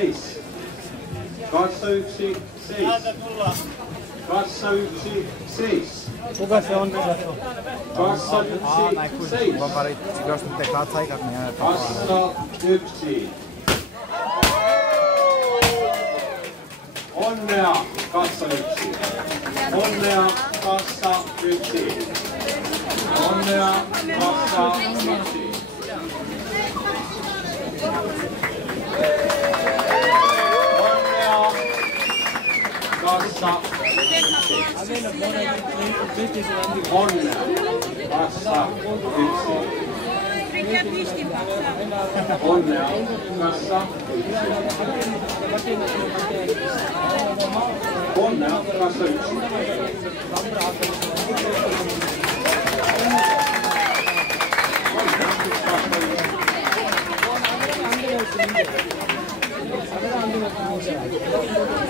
seis. Kassa 1, 6. Kassa 1, 6. Kuka se on? Kassa 1, 6. Kassa 1. Onnea kassa 1. Onnea kassa 1. Onnea kassa 1. Kassa 1. Onnea kassa 1. Onnea kassa 1. Onnea kassa 1.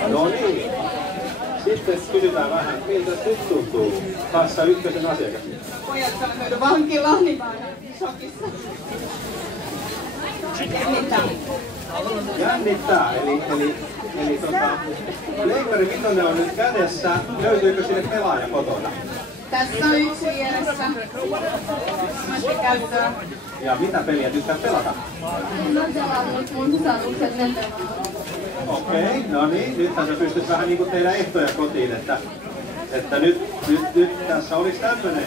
No niin. Sitten kysytään vähän, miltä nyt tuntuu kassa 1 asiakas. Pojat saa myydä vankilaan, niin vaan shokissa. Jännittää. Eli Pleikkari 5 on nyt kädessä. Löytyykö sinne pelaaja kotona? Tässä on yksi vieressä. Voitte käyttöä. Ja mitä peliä tykkää pelata? En ole pelannut mun sisaruksen lentävää. Okei, no niin. Nythän sä pystyt vähän niin kuin tehdä ehtoja kotiin, että nyt tässä olisi tämmönen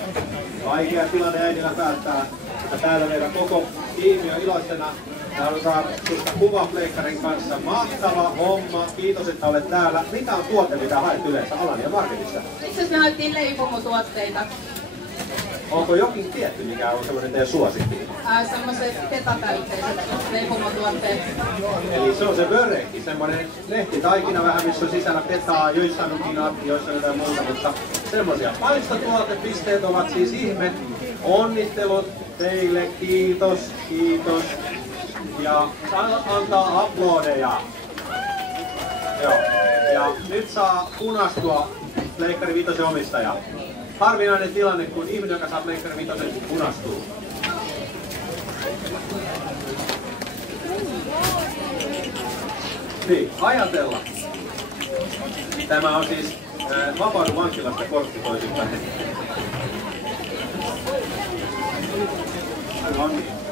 vaikea tilanne äidillä päättää, että täällä meidän koko tiimi on iloisena. Täällä saa susta kuva Pleikkarin kanssa. Mahtava homma. Kiitos, että olet täällä. Mikä on tuote, mitä haet yleensä Alan ja Marketissa? Itse asiassa me haettiin leipomotuotteita. Onko jokin tietty, mikä on semmoinen teidän suosikki? Semmoiset tetatäytteiset leipomotuotteet. Eli se on se börekki, semmoinen lehtitaikina vähän, missä on sisällä petaa, joissain on kinat, joissain jotain muuta, mutta semmoisia paistotuotepisteet ovat siis ihme. Onnittelut teille, kiitos, kiitos. Ja antaa aplodeja. Joo. Ja nyt saa punastua Pleikkari 5 omistaja. Harvinainen tilanne, kun ihminen, joka saa Pleikkari 5 punastuu. Niin, ajatella. Tämä on siis Vapaudu vankilasta kortti toisinpäin. No niin.